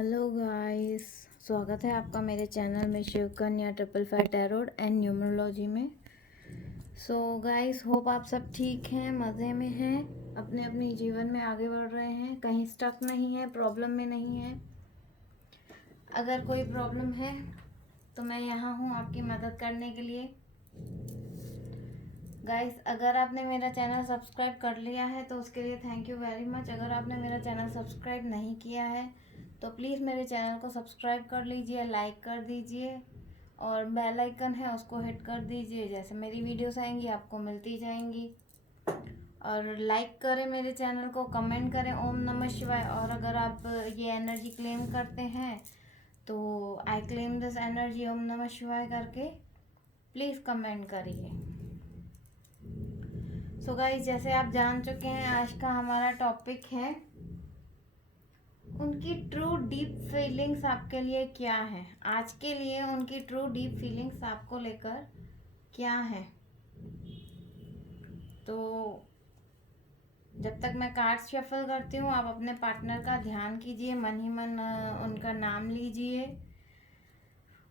Hello guys, स्वागत है आपका मेरे चैनल में शिव कन्या 555 टैरोट एंड न्यूमरोलॉजी में। सो गाइस, होप आप सब ठीक हैं, मज़े में हैं, अपने अपने जीवन में आगे बढ़ रहे हैं, कहीं स्टक नहीं है, प्रॉब्लम में नहीं है। अगर कोई प्रॉब्लम है तो मैं यहाँ हूँ आपकी मदद करने के लिए। गाइस, अगर आपने मेरा चैनल सब्सक्राइब कर लिया है तो उसके लिए थैंक यू वेरी मच। अगर आपने मेरा चैनल सब्सक्राइब नहीं किया है तो प्लीज़ मेरे चैनल को सब्सक्राइब कर लीजिए, लाइक कर दीजिए और बेल आइकन है उसको हिट कर दीजिए। जैसे मेरी वीडियोस आएंगी आपको मिलती जाएंगी। और लाइक करें मेरे चैनल को, कमेंट करें ओम नमः शिवाय। और अगर आप ये एनर्जी क्लेम करते हैं तो आई क्लेम दिस एनर्जी ओम नमः शिवाय करके प्लीज़ कमेंट करिए। सो गाइस, जैसे आप जान चुके हैं आज का हमारा टॉपिक है उनकी ट्रू डीप फीलिंग्स आपके लिए क्या है। आज के लिए उनकी ट्रू डीप फीलिंग्स आपको लेकर क्या है। तो जब तक मैं कार्ड्स शफल करती हूँ आप अपने पार्टनर का ध्यान कीजिए, मन ही मन उनका नाम लीजिए,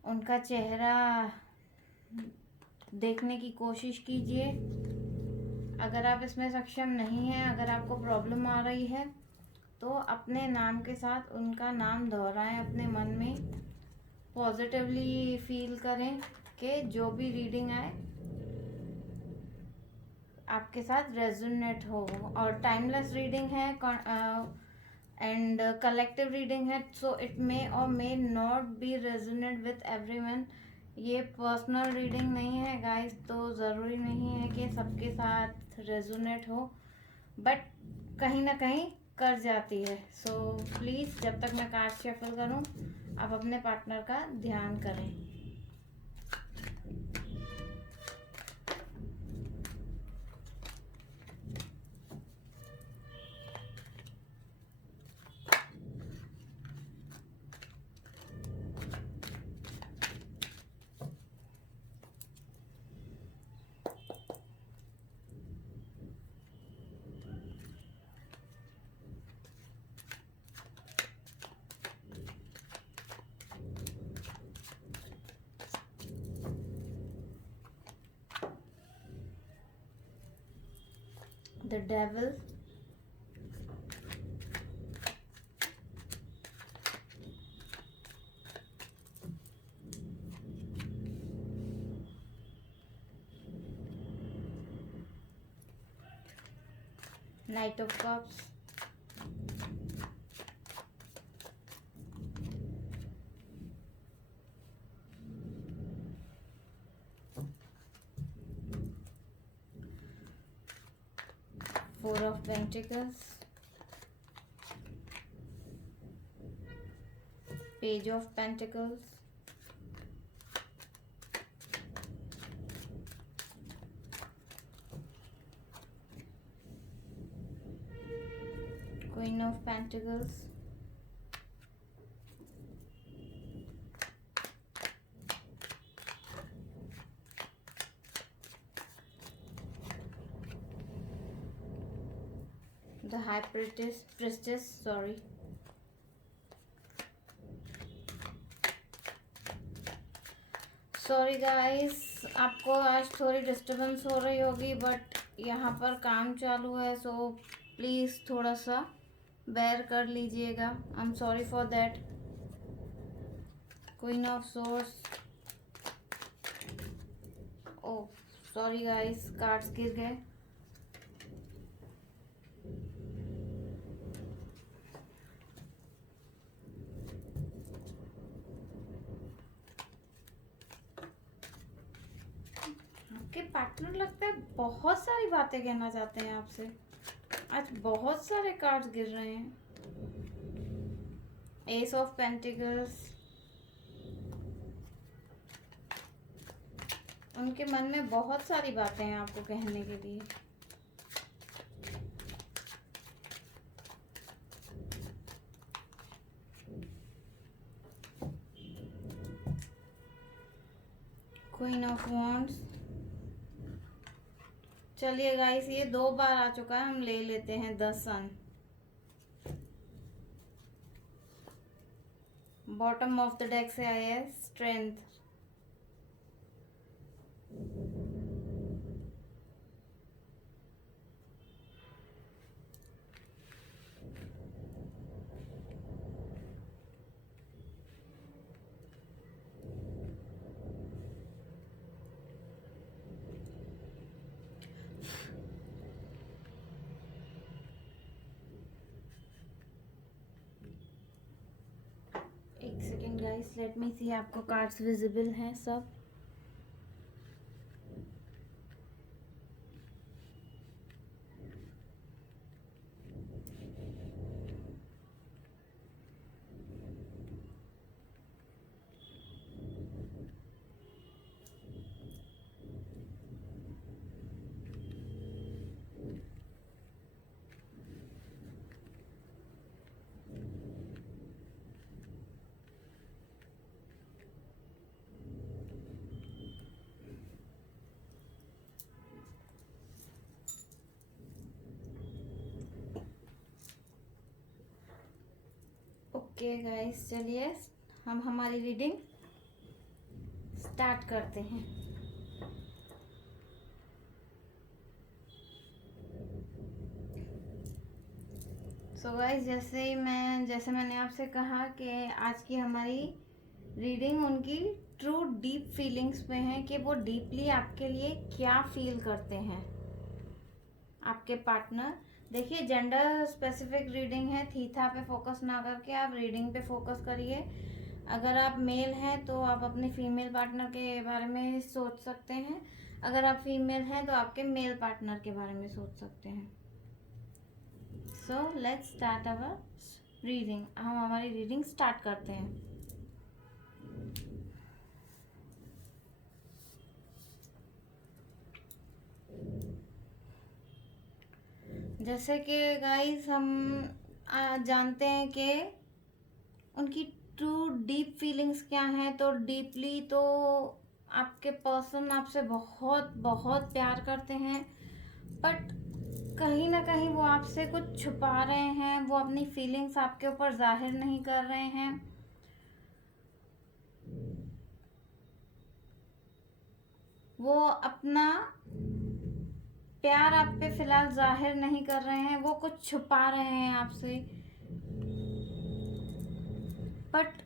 उनका चेहरा देखने की कोशिश कीजिए। अगर आप इसमें सक्षम नहीं हैं, अगर आपको प्रॉब्लम आ रही है तो अपने नाम के साथ उनका नाम दोहराएं अपने मन में। पॉजिटिवली फील करें कि जो भी रीडिंग आए आपके साथ रेजोनेट हो। और टाइमलेस रीडिंग है एंड कलेक्टिव रीडिंग है, सो इट मे और may not be resonate with everyone. ये पर्सनल रीडिंग नहीं है गाइस, तो ज़रूरी नहीं है कि सबके साथ रेजोनेट हो, बट कहीं ना कहीं कर जाती है। सो प्लीज़ जब तक मैं कार्ड शफल करूं आप अपने पार्टनर का ध्यान करें। The devil, night of cups, 4 of Pentacles, Page of Pentacles, Queen of Pentacles, the High Priestess, sorry, sorry guys, आपको आज थोड़ी डिस्टरबेंस हो रही होगी, बट यहाँ पर काम चालू है, सो प्लीज़ थोड़ा सा बेयर कर लीजिएगा। I am sorry for that. Queen of source, oh sorry guys, cards गिर गए। आपके पार्टनर लगता है बहुत सारी बातें कहना चाहते हैं आपसे। आज बहुत सारे कार्ड्स गिर रहे हैं। एस ऑफ पेंटिकल्स, उनके मन में बहुत सारी बातें हैं आपको कहने के लिए। क्वीन ऑफ वॉन्ड्स, चलिए गाइस, ये 2 बार आ चुका है, हम ले लेते हैं the sun. Bottom of the deck से आया है स्ट्रेंथ। एक second guys, let me see आपको कार्ड्स विजिबल हैं सब। ओके गाइस, चलिए हम हमारी रीडिंग स्टार्ट करते हैं। सो गाइस, जैसे मैंने आपसे कहा कि आज की हमारी रीडिंग उनकी ट्रू डीप फीलिंग्स पे है कि वो डीपली आपके लिए क्या फील करते हैं आपके पार्टनर। देखिए, जेंडर स्पेसिफिक रीडिंग है, थीथा पे फोकस ना करके आप रीडिंग पे फोकस करिए। अगर आप मेल हैं तो आप अपने फीमेल पार्टनर के बारे में सोच सकते हैं, अगर आप फीमेल हैं तो आपके मेल पार्टनर के बारे में सोच सकते हैं। So let's start our reading. हम हमारी रीडिंग स्टार्ट करते हैं। जैसे कि गाइस हम जानते हैं कि उनकी ट्रू डीप फीलिंग्स क्या हैं, तो डीपली तो आपके पर्सन आपसे बहुत बहुत प्यार करते हैं, बट कहीं ना कहीं वो आपसे कुछ छुपा रहे हैं। वो अपनी फीलिंग्स आपके ऊपर जाहिर नहीं कर रहे हैं। वो अपना प्यार आप पे फिलहाल जाहिर नहीं कर रहे हैं, वो कुछ छुपा रहे हैं आपसे, बट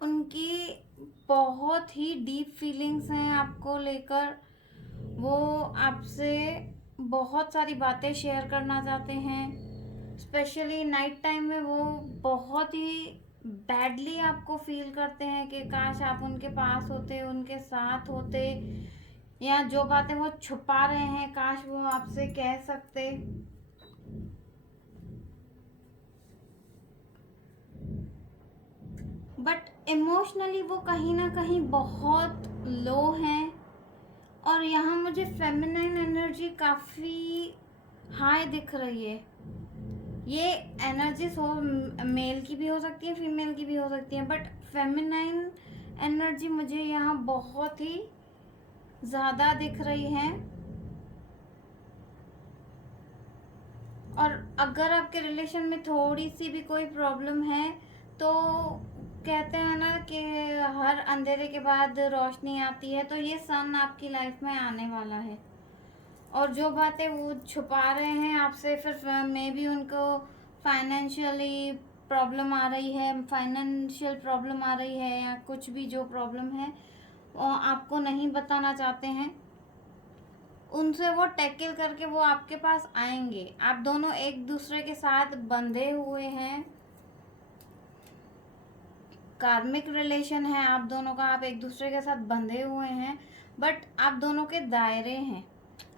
उनकी बहुत ही डीप फीलिंग्स हैं आपको लेकर। वो आपसे बहुत सारी बातें शेयर करना चाहते हैं। स्पेशली नाइट टाइम में वो बहुत ही बैडली आपको फील करते हैं कि काश आप उनके पास होते, उनके साथ होते, या जो बातें वो छुपा रहे हैं काश वो आपसे कह सकते। बट इमोशनली वो कहीं ना कहीं बहुत लो हैं, और यहाँ मुझे फेमिनाइन एनर्जी काफ़ी हाई दिख रही है। ये एनर्जी मेल की भी हो सकती है, फीमेल की भी हो सकती है, बट फेमिनाइन एनर्जी मुझे यहाँ बहुत ही ज़्यादा दिख रही है। और अगर आपके रिलेशन में थोड़ी सी भी कोई प्रॉब्लम है तो कहते हैं ना कि हर अंधेरे के बाद रोशनी आती है, तो ये सन आपकी लाइफ में आने वाला है। और जो बातें वो छुपा रहे हैं आपसे, फिर मे बी उनको फाइनेंशियली प्रॉब्लम आ रही है, फाइनेंशियल प्रॉब्लम आ रही है, या कुछ भी जो प्रॉब्लम है वो आपको नहीं बताना चाहते हैं। उनसे वो टैकल करके वो आपके पास आएंगे। आप दोनों एक दूसरे के साथ बंधे हुए हैं, कार्मिक रिलेशन है आप दोनों का, आप एक दूसरे के साथ बंधे हुए हैं, बट आप दोनों के दायरे हैं।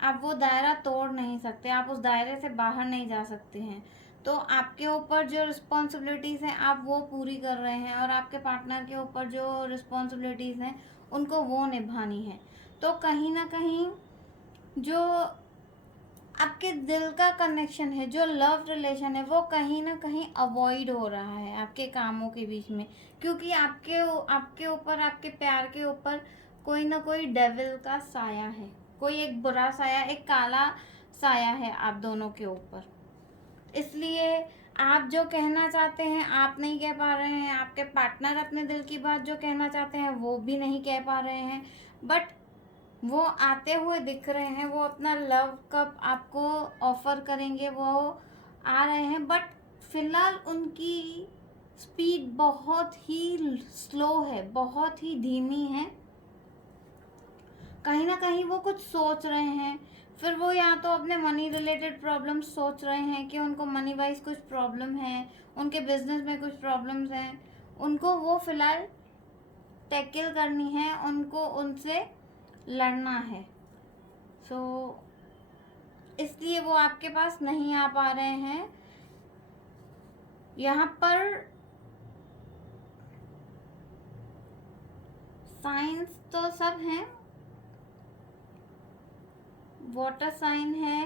आप वो दायरा तोड़ नहीं सकते, आप उस दायरे से बाहर नहीं जा सकते हैं। तो आपके ऊपर जो रिस्पॉन्सिबिलिटीज़ हैं आप वो पूरी कर रहे हैं, और आपके पार्टनर के ऊपर जो रिस्पॉन्सिबिलिटीज़ हैं उनको वो निभानी है। तो कहीं ना कहीं जो आपके दिल का कनेक्शन है, जो लव रिलेशन है, वो कहीं ना कहीं अवॉइड हो रहा है आपके कामों के बीच में, क्योंकि आपके ऊपर, आपके प्यार के ऊपर कोई ना कोई डेविल का साया है, कोई एक बुरा साया, एक काला साया है आप दोनों के ऊपर। इसलिए आप जो कहना चाहते हैं आप नहीं कह पा रहे हैं, आपके पार्टनर अपने दिल की बात जो कहना चाहते हैं वो भी नहीं कह पा रहे हैं, बट वो आते हुए दिख रहे हैं, वो अपना लव कप आपको ऑफर करेंगे, वो आ रहे हैं, बट फिलहाल उनकी स्पीड बहुत ही स्लो है, बहुत ही धीमी है। कहीं ना कहीं वो कुछ सोच रहे हैं, फिर वो या तो अपने मनी रिलेटेड प्रॉब्लम सोच रहे हैं कि उनको मनी वाइज कुछ प्रॉब्लम है, उनके बिजनेस में कुछ प्रॉब्लम्स हैं, उनको वो फिलहाल टैकल करनी है, उनको उनसे लड़ना है। सो इसलिए वो आपके पास नहीं आ पा रहे हैं। यहाँ पर साइंस तो सब हैं, वाटर साइन है,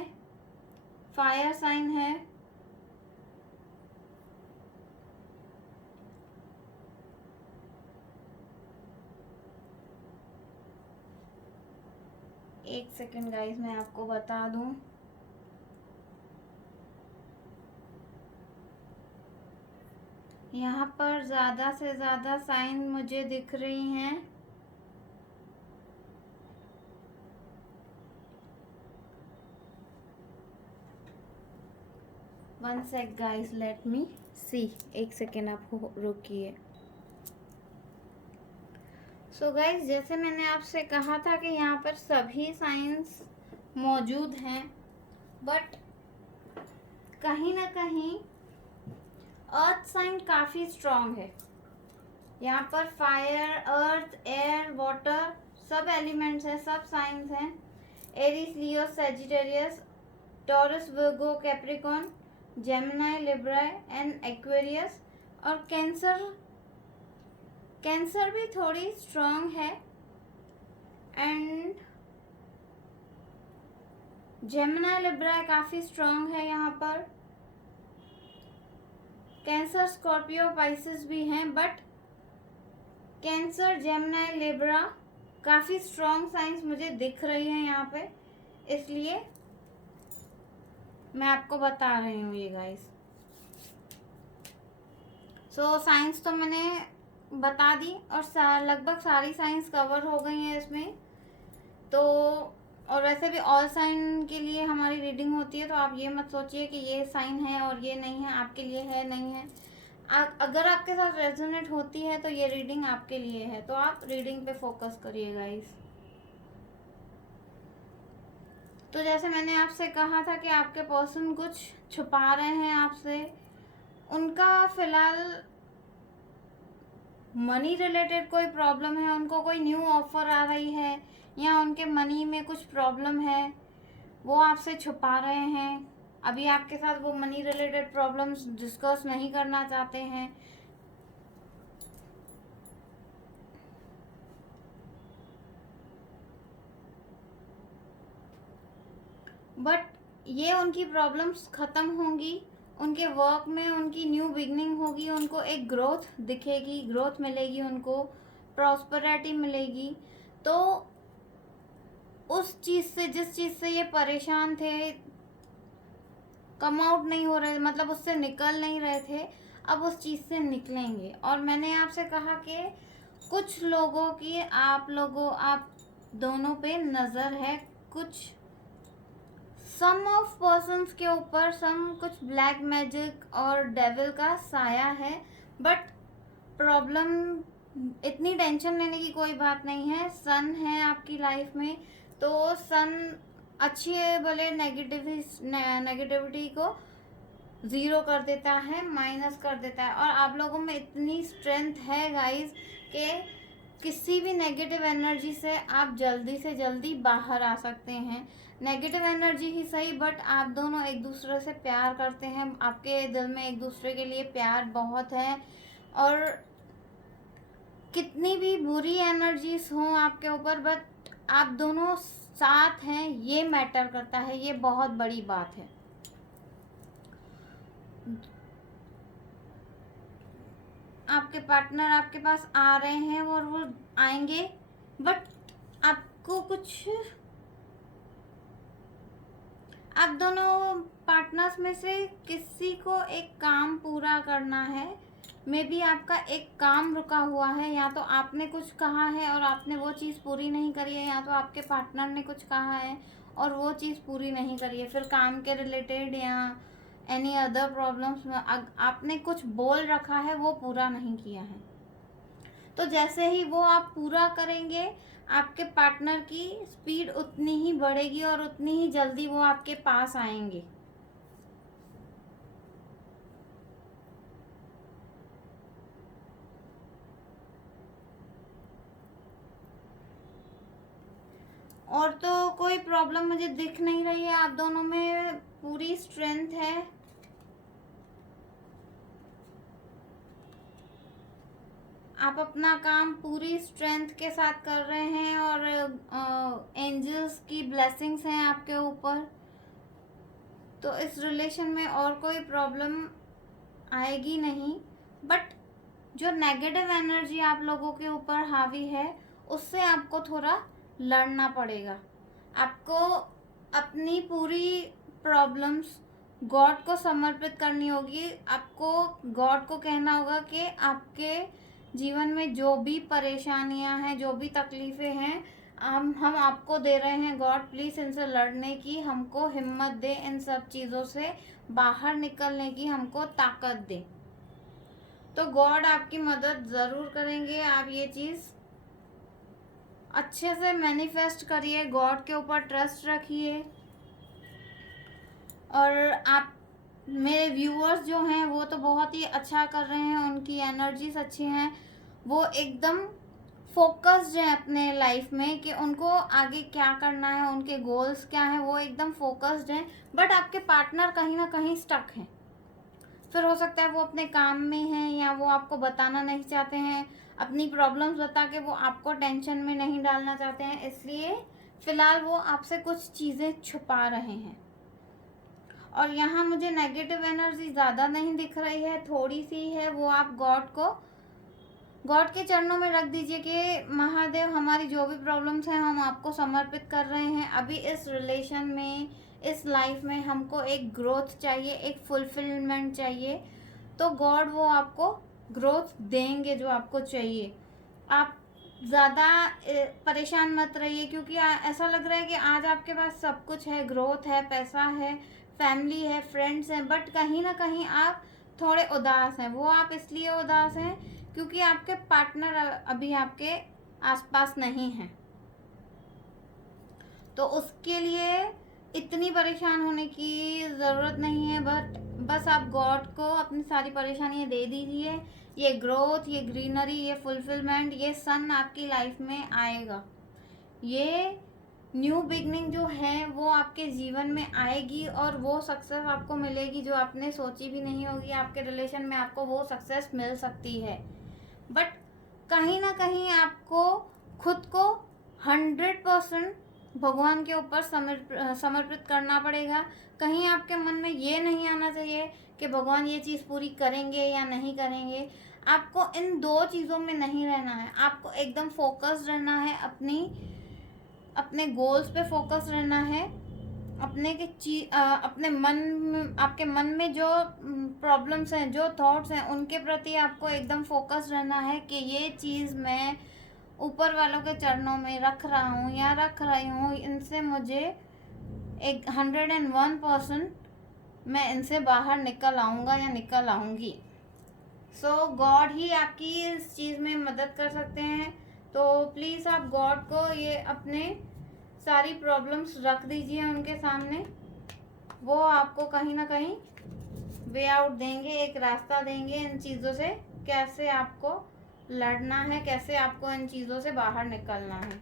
फायर साइन है, एक सेकेंड गाइस मैं आपको बता दूं। यहाँ पर ज़्यादा से ज़्यादा साइन मुझे दिख रही हैं one sec guys, let me see, एक सेकेंड आप रुकिए। सो गाइस जैसे मैंने आपसे कहा था कि यहाँ पर सभी साइंस मौजूद हैं, बट कहीं ना कहीं अर्थ साइन काफ़ी स्ट्रॉन्ग है। यहाँ पर फायर, अर्थ, एयर, वाटर सब एलिमेंट्स हैं, सब साइंस हैं। Aries, Leo, Sagittarius, taurus, Virgo, Capricorn, Gemini, Libra and Aquarius. और कैंसर भी थोड़ी स्ट्रॉन्ग है, एंड जेमिनी, लिब्रा काफ़ी स्ट्रॉन्ग है। यहाँ पर कैंसर, स्कॉर्पियो, पाइसेस भी हैं, बट कैंसर, जेमिनी, लिब्रा काफ़ी स्ट्रॉन्ग साइंस मुझे दिख रही है यहाँ पे, इसलिए मैं आपको बता रही हूँ ये गाइस। सो साइंस तो मैंने बता दी और लगभग सारी साइंस कवर हो गई हैं इसमें तो। और वैसे भी ऑल साइन के लिए हमारी रीडिंग होती है, तो आप ये मत सोचिए कि ये साइन है और ये नहीं है, आपके लिए है नहीं है। अगर आपके साथ रेजोनेट होती है तो ये रीडिंग आपके लिए है, तो आप रीडिंग पे फोकस करिए गाइस। तो जैसे मैंने आपसे कहा था कि आपके पर्सन कुछ छुपा रहे हैं आपसे, उनका फिलहाल मनी रिलेटेड कोई प्रॉब्लम है, उनको कोई न्यू ऑफर आ रही है या उनके मनी में कुछ प्रॉब्लम है, वो आपसे छुपा रहे हैं। अभी आपके साथ वो मनी रिलेटेड प्रॉब्लम्स डिस्कस नहीं करना चाहते हैं। बट ये उनकी प्रॉब्लम्स ख़त्म होंगी, उनके वर्क में उनकी न्यू बिगनिंग होगी, उनको एक ग्रोथ दिखेगी, ग्रोथ मिलेगी, उनको प्रॉस्पेरिटी मिलेगी। तो उस चीज़ से, जिस चीज़ से ये परेशान थे, कम आउट नहीं हो रहे, मतलब उससे निकल नहीं रहे थे, अब उस चीज़ से निकलेंगे। और मैंने आपसे कहा कि कुछ लोगों की आप दोनों पे नज़र है, कुछ सम ऑफ पर्सन्स के ऊपर कुछ ब्लैक मैजिक और डेविल का साया है। बट प्रॉब्लम, इतनी टेंशन लेने की कोई बात नहीं है। सन है आपकी लाइफ में, तो सन अच्छी है, भले नेगेटिविटी को ज़ीरो कर देता है, माइनस कर देता है। और आप लोगों में इतनी स्ट्रेंथ है गाइस कि किसी भी नेगेटिव एनर्जी से आप जल्दी से जल्दी बाहर आ सकते हैं। नेगेटिव एनर्जी ही सही, बट आप दोनों एक दूसरे से प्यार करते हैं, आपके दिल में एक दूसरे के लिए प्यार बहुत है। और कितनी भी बुरी एनर्जीज हों आपके ऊपर, बट आप दोनों साथ हैं, ये मैटर करता है, ये बहुत बड़ी बात है। आपके पार्टनर आपके पास आ रहे हैं और वो आएंगे, बट आपको कुछ, आप दोनों पार्टनर्स में से किसी को एक काम पूरा करना है। मे बी आपका एक काम रुका हुआ है, या तो आपने कुछ कहा है और आपने वो चीज़ पूरी नहीं करी है, या तो आपके पार्टनर ने कुछ कहा है और वो चीज़ पूरी नहीं करी है। फिर काम के रिलेटेड या एनी अदर प्रॉब्लम्स में आपने कुछ बोल रखा है, वो पूरा नहीं किया है। तो जैसे ही वो आप पूरा करेंगे, आपके पार्टनर की स्पीड उतनी ही बढ़ेगी और उतनी ही जल्दी वो आपके पास आएंगे। और तो कोई प्रॉब्लम मुझे दिख नहीं रही है, आप दोनों में पूरी स्ट्रेंथ है। आप अपना काम पूरी स्ट्रेंथ के साथ कर रहे हैं और एंजल्स की ब्लेसिंग्स हैं आपके ऊपर। तो इस रिलेशन में और कोई प्रॉब्लम आएगी नहीं, बट जो नेगेटिव एनर्जी आप लोगों के ऊपर हावी है, उससे आपको थोड़ा लड़ना पड़ेगा। आपको अपनी पूरी प्रॉब्लम्स गॉड को समर्पित करनी होगी। आपको गॉड को कहना होगा कि आपके जीवन में जो भी परेशानियां हैं, जो भी तकलीफ़ें हैं, हम आपको दे रहे हैं। गॉड प्लीज़ इनसे लड़ने की हमको हिम्मत दे, इन सब चीज़ों से बाहर निकलने की हमको ताकत दे। तो गॉड आपकी मदद ज़रूर करेंगे। आप ये चीज़ अच्छे से मैनिफेस्ट करिए, गॉड के ऊपर ट्रस्ट रखिए। और आप मेरे व्यूअर्स जो हैं वो तो बहुत ही अच्छा कर रहे हैं, उनकी एनर्जीज अच्छी हैं, वो एकदम फोकस्ड हैं अपने लाइफ में कि उनको आगे क्या करना है, उनके गोल्स क्या हैं, वो एकदम फोकस्ड हैं। बट आपके पार्टनर कहीं ना कहीं स्टक हैं। फिर हो सकता है वो अपने काम में हैं, या वो आपको बताना नहीं चाहते हैं, अपनी प्रॉब्लम्स बता के वो आपको टेंशन में नहीं डालना चाहते हैं, इसलिए फ़िलहाल वो आपसे कुछ चीज़ें छुपा रहे हैं। और यहाँ मुझे नेगेटिव एनर्जी ज़्यादा नहीं दिख रही है, थोड़ी सी है। वो आप गॉड के चरणों में रख दीजिए कि महादेव, हमारी जो भी प्रॉब्लम्स हैं हम आपको समर्पित कर रहे हैं। अभी इस रिलेशन में, इस लाइफ में हमको एक ग्रोथ चाहिए, एक फुलफिलमेंट चाहिए। तो गॉड वो आपको ग्रोथ देंगे जो आपको चाहिए। आप ज़्यादा परेशान मत रहिए, क्योंकि ऐसा लग रहा है कि आज आपके पास सब कुछ है, ग्रोथ है, पैसा है, फैमिली है, फ्रेंड्स हैं, बट कहीं ना कहीं आप थोड़े उदास हैं। वो आप इसलिए उदास हैं क्योंकि आपके पार्टनर अभी आपके आसपास नहीं हैं। तो उसके लिए इतनी परेशान होने की ज़रूरत नहीं है, बट बस आप गॉड को अपनी सारी परेशानियाँ दे दीजिए। ये ग्रोथ, ये ग्रीनरी, ये फुलफिलमेंट, ये सन आपकी लाइफ में आएगा। ये न्यू बिगनिंग जो है वो आपके जीवन में आएगी और वो सक्सेस आपको मिलेगी जो आपने सोची भी नहीं होगी। आपके रिलेशन में आपको वो सक्सेस मिल सकती है, बट कहीं ना कहीं आपको खुद को 100% भगवान के ऊपर समर्पित करना पड़ेगा। कहीं आपके मन में ये नहीं आना चाहिए कि भगवान ये चीज़ पूरी करेंगे या नहीं करेंगे। आपको इन दो चीज़ों में नहीं रहना है। आपको एकदम फोकस्ड रहना है, अपने गोल्स पे फोकस रहना है। अपने मन में, आपके मन में जो प्रॉब्लम्स हैं, जो थॉट्स हैं, उनके प्रति आपको एकदम फोकस रहना है कि ये चीज़ मैं ऊपर वालों के चरणों में रख रहा हूँ या रख रही हूँ। इनसे मुझे एक 101% मैं इनसे बाहर निकल आऊँगा या निकल आऊँगी। सो गॉड ही आपकी इस चीज़ में मदद कर सकते हैं। तो प्लीज़ आप गॉड को ये अपने सारी प्रॉब्लम्स रख दीजिए उनके सामने। वो आपको कहीं ना कहीं वे आउट देंगे, एक रास्ता देंगे इन चीज़ों से, कैसे आपको लड़ना है, कैसे आपको इन चीज़ों से बाहर निकलना है।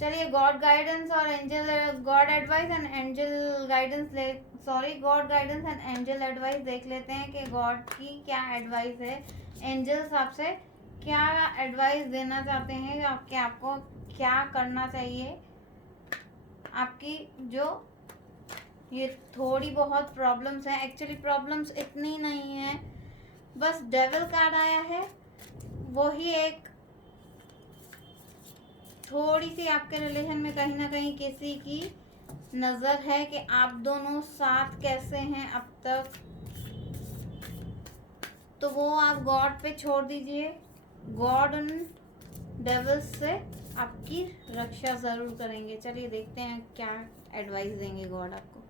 चलिए गॉड गाइडेंस और God guidance and angel advice देख लेते हैं कि गॉड की क्या एडवाइस है। एंजल्स आपसे क्या एडवाइस देना चाहते हैं कि आपको क्या करना चाहिए। आपकी जो ये थोड़ी बहुत प्रॉब्लम्स हैं, एक्चुअली प्रॉब्लम्स इतनी नहीं है, बस डेविल कार्ड आया है, वही एक थोड़ी सी आपके रिलेशन में कहीं ना कहीं किसी की नज़र है कि आप दोनों साथ कैसे हैं अब तक, तो वो आप गॉड पे छोड़ दीजिए। गॉड उन डेविल्स से आपकी रक्षा ज़रूर करेंगे। चलिए देखते हैं क्या एडवाइस देंगे गॉड आपको।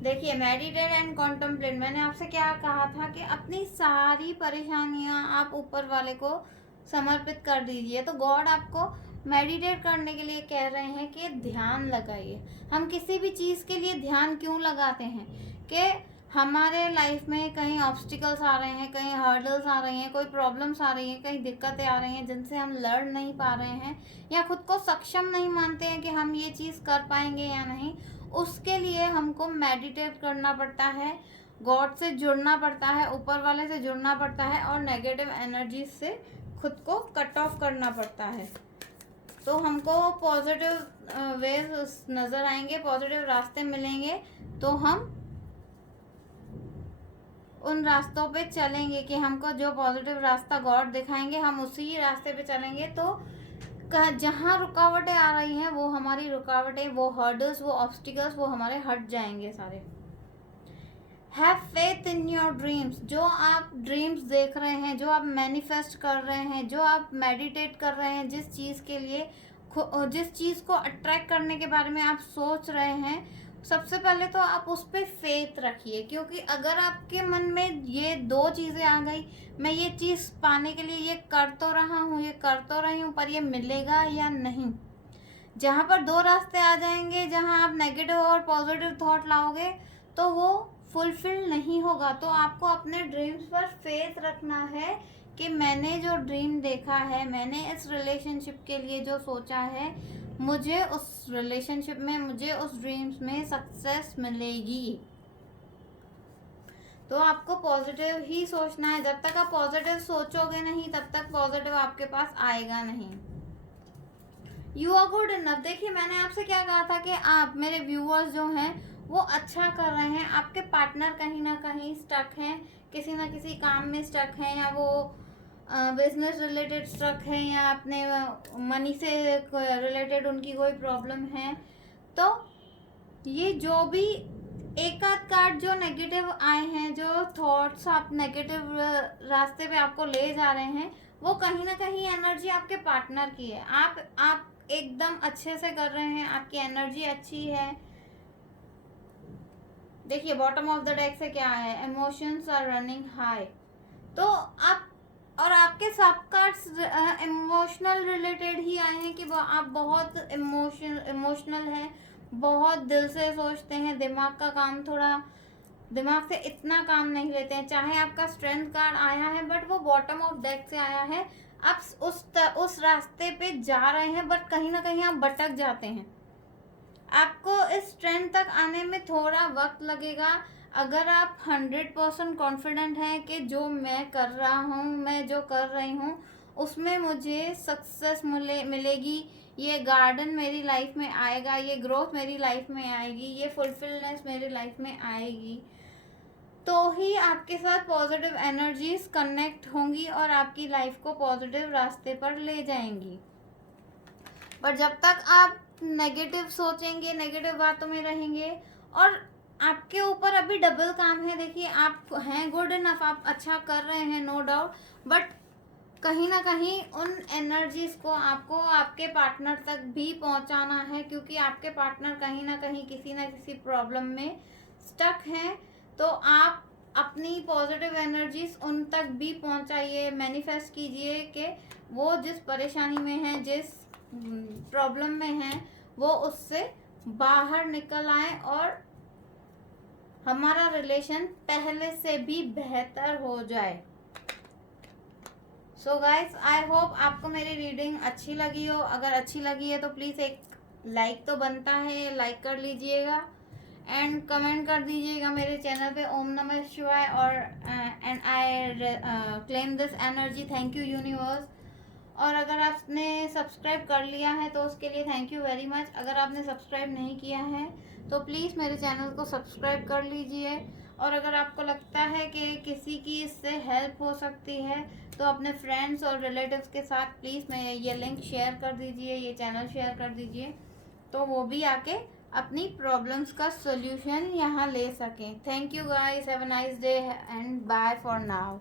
देखिए, मेडिटेट एंड कॉन्टम्पलेट, मैंने आपसे क्या कहा था कि अपनी सारी परेशानियां आप ऊपर वाले को समर्पित कर दीजिए। तो गॉड आपको मेडिटेट करने के लिए कह रहे हैं कि ध्यान लगाइए। हम किसी भी चीज़ के लिए ध्यान क्यों लगाते हैं कि हमारे लाइफ में कहीं ऑब्स्टिकल्स आ रहे हैं, कहीं हर्डल्स आ रही हैं, कोई प्रॉब्लम्स आ रही हैं, कहीं दिक्कतें आ रही हैं जिनसे हम लड़ नहीं पा रहे हैं, या खुद को सक्षम नहीं मानते हैं कि हम ये चीज़ कर पाएंगे या नहीं। उसके लिए हमको मेडिटेट करना पड़ता है, गॉड से जुड़ना पड़ता है, ऊपर वाले से जुड़ना पड़ता है, और नेगेटिव एनर्जी से खुद को कट ऑफ करना पड़ता है। तो हमको पॉजिटिव वेज नज़र आएंगे, पॉजिटिव रास्ते मिलेंगे, तो हम उन रास्तों पे चलेंगे कि हमको जो पॉजिटिव रास्ता गॉड दिखाएंगे हम उसी रास्ते पे चलेंगे। तो जहाँ रुकावटें आ रही हैं वो हमारी रुकावटें, वो हर्डल्स, वो ऑब्स्टिकल्स, वो हमारे हट जाएंगे सारे। Have faith in your dreams, जो आप ड्रीम्स देख रहे हैं, जो आप मैनिफेस्ट कर रहे हैं, जो आप मेडिटेट कर रहे हैं, जिस चीज़ के लिए, जिस चीज़ को अट्रैक्ट करने के बारे में आप सोच रहे हैं, सबसे पहले तो आप उस पर फेथ रखिए। क्योंकि अगर आपके मन में ये दो चीज़ें आ गई, मैं ये चीज़ पाने के लिए ये कर तो रहा हूँ, ये कर तो रही हूँ, पर ये मिलेगा या नहीं, जहाँ पर दो रास्ते आ जाएंगे, जहाँ आप नेगेटिव और पॉजिटिव थॉट लाओगे तो वो फुलफिल नहीं होगा। तो आपको अपने ड्रीम्स पर फेथ रखना है कि मैंने जो ड्रीम देखा है, मैंने इस रिलेशनशिप के लिए जो सोचा है, मुझे उस रिलेशनशिप में, मुझे उस ड्रीम्स में सक्सेस मिलेगी। तो आपको पॉजिटिव ही सोचना है। जब तक आप पॉजिटिव सोचोगे नहीं तब तक पॉजिटिव आपके पास आएगा नहीं। यू आर गुड इनफ, देखिए मैंने आपसे क्या कहा था कि आप, मेरे व्यूअर्स जो हैं वो अच्छा कर रहे हैं, आपके पार्टनर कहीं ना कहीं स्टक हैं, किसी ना किसी काम में स्टक हैं, या वो बिजनेस रिलेटेड स्टक है, या अपने मनी से रिलेटेड उनकी कोई प्रॉब्लम है। तो ये जो भी एक आध कार्ड जो नेगेटिव आए हैं, जो थॉट्स आप नेगेटिव रास्ते पे आपको ले जा रहे हैं, वो कहीं ना कहीं एनर्जी आपके पार्टनर की है। आप एकदम अच्छे से कर रहे हैं, आपकी एनर्जी अच्छी है। देखिए बॉटम ऑफ द डेक से क्या है, इमोशंस आर रनिंग हाई। तो आप, और आपके सब कार्ड्स इमोशनल रिलेटेड ही आए हैं कि आप बहुत इमोशनल हैं, बहुत दिल से सोचते हैं, दिमाग का काम थोड़ा, दिमाग से इतना काम नहीं लेते हैं। चाहे आपका स्ट्रेंथ कार्ड आया है बट वो बॉटम ऑफ डेक से आया है, आप उस रास्ते पे जा रहे हैं बट कहीं ना कहीं आप भटक जाते हैं। आपको इस स्ट्रेंथ तक आने में थोड़ा वक्त लगेगा। अगर आप 100% कॉन्फिडेंट हैं कि जो मैं कर रहा हूँ, मैं जो कर रही हूँ उसमें मुझे सक्सेस मिलेगी, ये गार्डन मेरी लाइफ में आएगा, ये ग्रोथ मेरी लाइफ में आएगी, ये फुलफिलनेस मेरी लाइफ में आएगी, तो ही आपके साथ पॉजिटिव एनर्जीज कनेक्ट होंगी और आपकी लाइफ को पॉजिटिव रास्ते पर ले जाएंगी। पर जब तक आप नेगेटिव सोचेंगे, नेगेटिव बातों में रहेंगे, और आपके ऊपर अभी डबल काम है। देखिए आप हैं गुड इनफ, आप अच्छा कर रहे हैं, नो डाउट, बट कहीं ना कहीं उन एनर्जीज को आपको आपके पार्टनर तक भी पहुंचाना है, क्योंकि आपके पार्टनर कहीं ना कहीं किसी ना किसी प्रॉब्लम में स्टक हैं। तो आप अपनी पॉजिटिव एनर्जीज उन तक भी पहुंचाइए, मैनिफेस्ट कीजिए कि वो जिस परेशानी में हैं, जिस प्रॉब्लम में हैं, वो उससे बाहर निकल आए और हमारा रिलेशन पहले से भी बेहतर हो जाए। सो गाइस, आई होप आपको मेरी रीडिंग अच्छी लगी हो। अगर अच्छी लगी है तो प्लीज़ एक लाइक तो बनता है, लाइक कर लीजिएगा एंड कमेंट कर दीजिएगा मेरे चैनल पे ओम नमः शिवाय, और and I claim this energy, thank you universe. और अगर आपने सब्सक्राइब कर लिया है तो उसके लिए थैंक यू वेरी मच। अगर आपने सब्सक्राइब नहीं किया है तो प्लीज़ मेरे चैनल को सब्सक्राइब कर लीजिए, और अगर आपको लगता है कि किसी की इससे हेल्प हो सकती है तो अपने फ्रेंड्स और रिलेटिव्स के साथ प्लीज़ मैं ये लिंक शेयर कर दीजिए, ये चैनल शेयर कर दीजिए, तो वो भी आके अपनी प्रॉब्लम्स का सोल्यूशन यहाँ ले सकें। Thank you guys, have a nice day and bye for now.